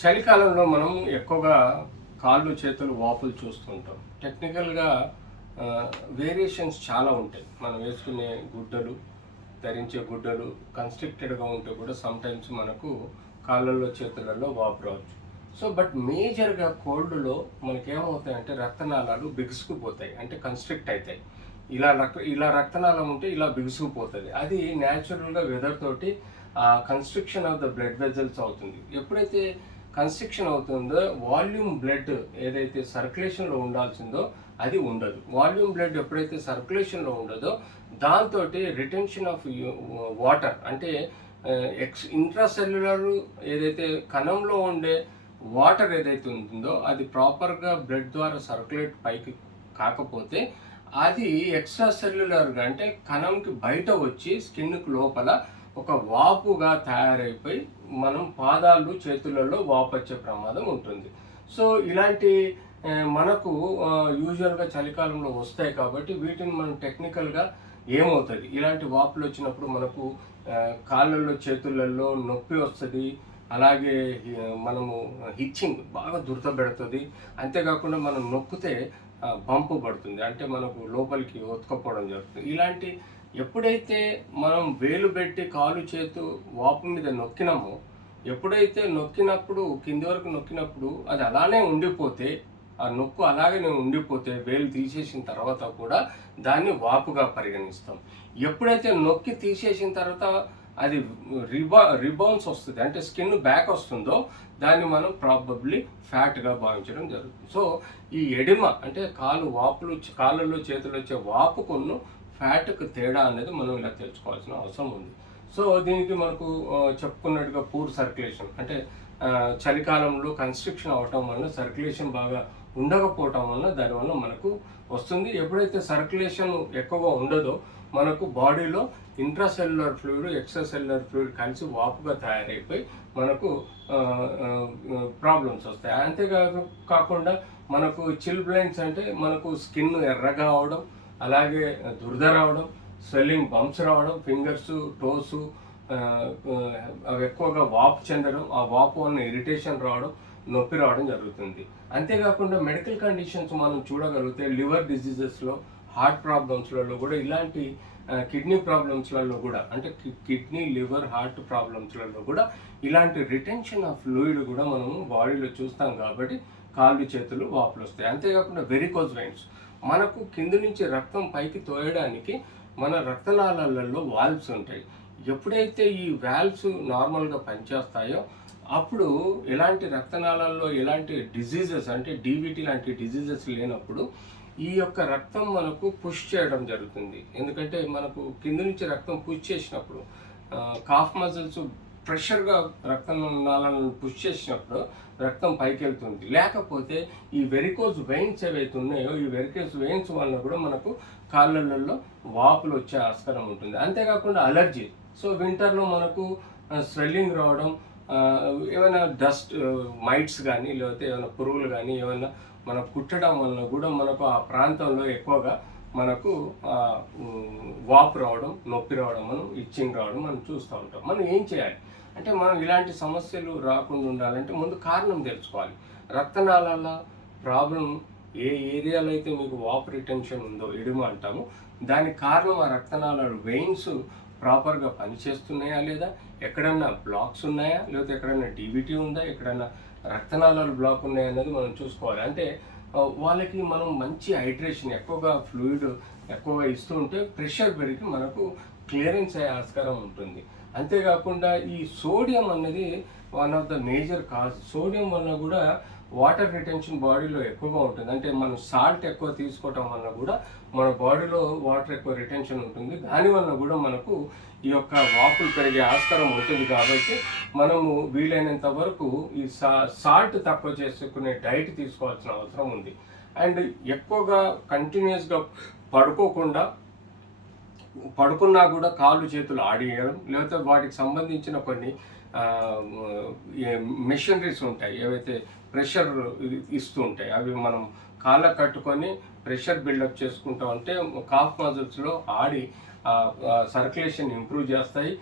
చలికాలంలో మనం ఎక్కువగా కాళ్ళు చేతులు వాపులు చూస్తుంటాం. టెక్నికల్‌గా వేరియేషన్స్ చాలా ఉంటాయి. మనం వేసుకునే గుడ్డలు, ధరించే గుడ్డలు కన్‌స్ట్రిక్టెడ్‌గా ఉంటే కూడా సమ్‌టైమ్స్ మనకు కాళ్ళల్లో, చేతులలో వాపు రావచ్చు. బట్ మేజర్‌గా కోల్డ్‌లో మనకేమవుతాయంటే రక్తనాళాలు బిగుసుకుపోతాయి. అంటే కన్‌స్ట్రిక్ట్ అయితాయి. ఇలా రక్తనాళం ఉంటే ఇలా బిగుసుకుపోతది. అది న్యాచురల్‌గా వెదర్ తోటి constriction of the blood vessels అవుతుంది. ఎప్పుడైతే కన్‌స్ట్రిక్షన్ అవుతుందో వాల్యూమ్ బ్లడ్ ఏదైతే సర్క్యులేషన్‌లో ఉండాల్సిందో అది ఉండదు. వాల్యూమ్ బ్లడ్ ఎప్పుడైతే సర్క్యులేషన్‌లో ఉండదో దాంతోటి రిటెన్షన్ ఆఫ్ వాటర్ అంటే ఇంట్రాసెల్యులర్ ఏదైతే కణంలో ఉండే వాటర్ ఏదైతే ఉంటుందో అది ప్రాపర్‌గా బ్లడ్ ద్వారా సర్క్యులేట్ పైకి కాకపోతే అది ఎక్స్ట్రా సెల్యులర్గా అంటే కణంకి బయట వచ్చి స్కిన్కి లోపల ఒక వాపుగా తయారైపోయి మనం పాదాలు చేతులలో వాపు వచ్చే ప్రమాదం ఉంటుంది. ఇలాంటి మనకు యూజువల్గా చలికాలంలో వస్తాయి కాబట్టి వీటిని మనం టెక్నికల్గా ఏమవుతుంది ఇలాంటి వాపులు వచ్చినప్పుడు మనకు కాళ్ళల్లో చేతులలో నొప్పి వస్తుంది. అలాగే మనము హిచ్చింగ్ బాగా దురద పెడుతుంది. అంతేకాకుండా మనం నొక్కితే బంపు పడుతుంది. అంటే మనకు లోపలికి ఒత్తుకపోవడం జరుగుతుంది. ఇలాంటి ఎప్పుడైతే మనం వేలు పెట్టి కాలు చేతు వాపు మీద నొక్కినామో ఎప్పుడైతే నొక్కినప్పుడు కింది వరకు నొక్కినప్పుడు అది అలానే ఉండిపోతే ఆ నొక్కు అలాగే ఉండిపోతే వేలు తీసేసిన తర్వాత కూడా దాన్ని వాపుగా పరిగణిస్తాం. ఎప్పుడైతే నొక్కి తీసేసిన తర్వాత అది రిబౌన్స్ వస్తుంది అంటే స్కిన్ బ్యాక్ వస్తుందో దాన్ని మనం ప్రాబబ్లీ ఫ్యాట్గా భావించడం జరుగుతుంది. ఈ ఎడిమ అంటే కాళ్ళల్లో చేతులు వచ్చే వాపుకున్న ఫ్యాట్కు తేడా అనేది మనం ఇలా తెలుసుకోవాల్సిన అవసరం ఉంది. దీనికి మనకు చెప్పుకున్నట్టుగా పూర్ సర్క్యులేషన్ అంటే చలికాలంలో కన్స్ట్రిక్షన్ అవటం వల్ల సర్క్యులేషన్ బాగా ఉండకపోవటం వల్ల దానివల్ల మనకు వస్తుంది. ఎప్పుడైతే సర్క్యులేషన్ ఎక్కువగా ఉండదో మనకు బాడీలో intracellular fluid extra cellular fluid కలిసి వాపుగా తయారైపోయి మనకు ప్రాబ్లమ్స్ వస్తాయి. కాకుండా మనకు చిల్ బ్లైండ్స్ అంటే మనకు స్కిన్ ఎర్రగా అవడం, అలాగే దురద రావడం, స్వెల్లింగ్ బంప్స్ రావడం, ఫింగర్స్ టోసు అవి ఎక్కువగా వాపు చెందడం, ఆ వాపు వల్ల ఇరిటేషన్ రావడం, నొప్పి రావడం జరుగుతుంది. అంతేకాకుండా మెడికల్ కండిషన్స్ మనం చూడగలిగితే లివర్ డిసీజెస్లో, హార్ట్ ప్రాబ్లమ్స్లలో కూడా ఇలాంటి కిడ్నీ ప్రాబ్లమ్స్లలో కూడా అంటే కిడ్నీ లివర్ హార్ట్ ప్రాబ్లమ్స్లలో కూడా ఇలాంటి రిటెన్షన్ ఆఫ్ ఫ్లూయిడ్ కూడా మనము బాడీలో చూస్తాం కాబట్టి కాళ్ళు చేతులు వాపులు వస్తాయి. అంతేకాకుండా వెరికోజ్ వెయిన్స్ మనకు కింది నుంచి రక్తం పైకి తోయడానికి మన రక్తనాళాలలో వాల్వ్స్ ఉంటాయి. ఎప్పుడైతే ఈ వాల్వ్స్ నార్మల్గా పనిచేస్తాయో అప్పుడు ఎలాంటి రక్తనాళాల్లో ఎలాంటి డిజీజెస్ అంటే డీబీటీ లాంటి డిజీజెస్ లేనప్పుడు ఈ యొక్క రక్తం మనకు పుష్ చేయడం జరుగుతుంది. ఎందుకంటే మనకు కింద నుంచి రక్తం పుష్ చేసినప్పుడు కాఫ్ మజిల్స్ ప్రెషర్గా రక్తనాళాలను పుష్ చేసినప్పుడు రక్తం పైకి వెళ్తుంది. లేకపోతే ఈ వెరికోజ్ వెయిన్స్ ఏవైతే ఉన్నాయో ఈ వెరికోజ్ వెయిన్స్ వల్ల కూడా మనకు కాళ్ళల్లో వాపులు వచ్చే ఆస్కారం ఉంటుంది. అంతేకాకుండా అలర్జీ వింటర్లో మనకు స్వెల్లింగ్ రావడం, ఏమైనా డస్ట్ మైట్స్ కానీ లేకపోతే ఏమైనా పురుగులు కానీ ఏమైనా మనకు కుట్టడం వలన కూడా మనకు ఆ ప్రాంతంలో ఎక్కువగా మనకు వాపు రావడం, నొప్పి రావడం, ఇచ్చింగ్ రావడం మనం చూస్తూ ఉంటాం. మనం ఏం చేయాలి అంటే మనం ఇలాంటి సమస్యలు రాకుండా ఉండాలంటే ముందు కారణం తెలుసుకోవాలి. రక్తనాళాల ప్రాబ్లం ఏ ఏరియాలో అయితే మీకు వాపు రిటెన్షన్ ఉందో ఎడిమ అంటాము దానికి కారణం ఆ రక్తనాళాలు వెయిన్స్ ప్రాపర్గా పనిచేస్తున్నాయా లేదా, ఎక్కడన్నా బ్లాక్స్ ఉన్నాయా, లేకపోతే ఎక్కడన్నా డీబీటీ ఉందా, ఎక్కడన్నా రక్తనాళాలు బ్లాక్ ఉన్నాయా అనేది మనం చూసుకోవాలి. అంటే వాళ్ళకి మనం మంచి హైడ్రేషన్ ఎక్కువగా ఫ్లూయిడ్ ఎక్కువగా ఇస్తూ ఉంటే ప్రెషర్ పెరిగి మనకు క్లియరెన్స్ అయ్యే ఆస్కారం ఉంటుంది. అంతేకాకుండా ఈ సోడియం అన్నది one of the major cause. Sodium వల్ల కూడా వాటర్ రిటెన్షన్ బాడీలో ఎక్కువగా ఉంటుంది. అంటే మనం సాల్ట్ ఎక్కువ తీసుకోవటం వల్ల కూడా మన బాడీలో వాటర్ ఎక్కువ రిటెన్షన్ ఉంటుంది. దానివల్ల కూడా మనకు ఈ యొక్క వాపులు పెరిగే ఆస్కారం ఉంటుంది. కాబట్టి మనము వీలైనంత వరకు ఈ సాల్ట్ తక్కువ చేసుకునే డైట్ తీసుకోవాల్సిన అవసరం ఉంది. అండ్ ఎక్కువగా కంటిన్యూస్గా పడుకున్నా కూడా కాళ్ళు చేతులు ఆడియడం, లేకపోతే వాటికి సంబంధించిన కొన్ని మెషినరీస్ ఉంటాయి ఏవైతే ప్రెషర్ ఇస్తూ ఉంటాయి అవి మనం కాళ్ళకు కట్టుకొని ప్రెషర్ బిల్డప్ చేసుకుంటాం అంటే కాఫ్ మజిల్స్లో ఆడి సర్క్యులేషన్ ఇంప్రూవ్ చేస్తాయి.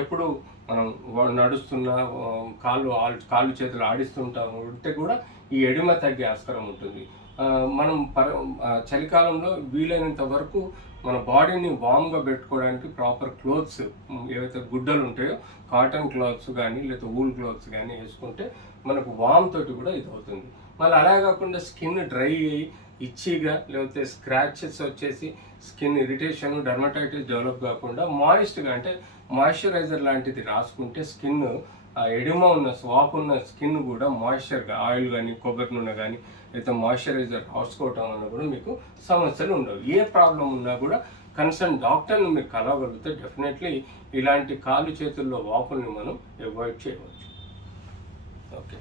ఎప్పుడు మనం నడుస్తున్న కాళ్ళు చేతులు ఆడిస్తుంటాము ఉంటే కూడా ఈ ఎడిమ తగ్గే ఆస్కారం ఉంటుంది. మనం చలికాలంలో వీలైనంత వరకు మన బాడీని వామ్గా పెట్టుకోవడానికి ప్రాపర్ క్లోత్స్ ఏవైతే గుడ్డలు ఉంటాయో కాటన్ క్లాత్స్ కానీ లేదా వూల్ క్లాత్స్ కానీ వేసుకుంటే మనకు వామ్ తోటి కూడా ఇది అవుతుంది. మళ్ళీ అలా కాకుండా స్కిన్ డ్రై అయ్యి ఇచ్చిగా లేకపోతే స్క్రాచెస్ వచ్చేసి స్కిన్ ఇరిటేషన్ డర్మటైటిస్ డెవలప్ కాకుండా మాయిస్ట్గా అంటే మాయిశ్చరైజర్ లాంటిది రాసుకుంటే స్కిన్ ఎడిమా ఉన్న స్వాప్ ఉన్న స్కిన్ కూడా మాయిశ్చర్గా ఆయిల్ కానీ కొబ్బరి నూనె కానీ లేదా మాయిశ్చరైజర్ రాసుకోవటం వల్ల కూడా మీకు సమస్యలు ఉండవు. ఏ ప్రాబ్లం ఉన్నా కూడా కన్సర్న్ డాక్టర్ని మీరు కలవగలిగితే డెఫినెట్లీ ఇలాంటి కాళ్ళు చేతుల్లో వాపుల్ని మనం అవాయిడ్ చేయవచ్చు. ఓకే.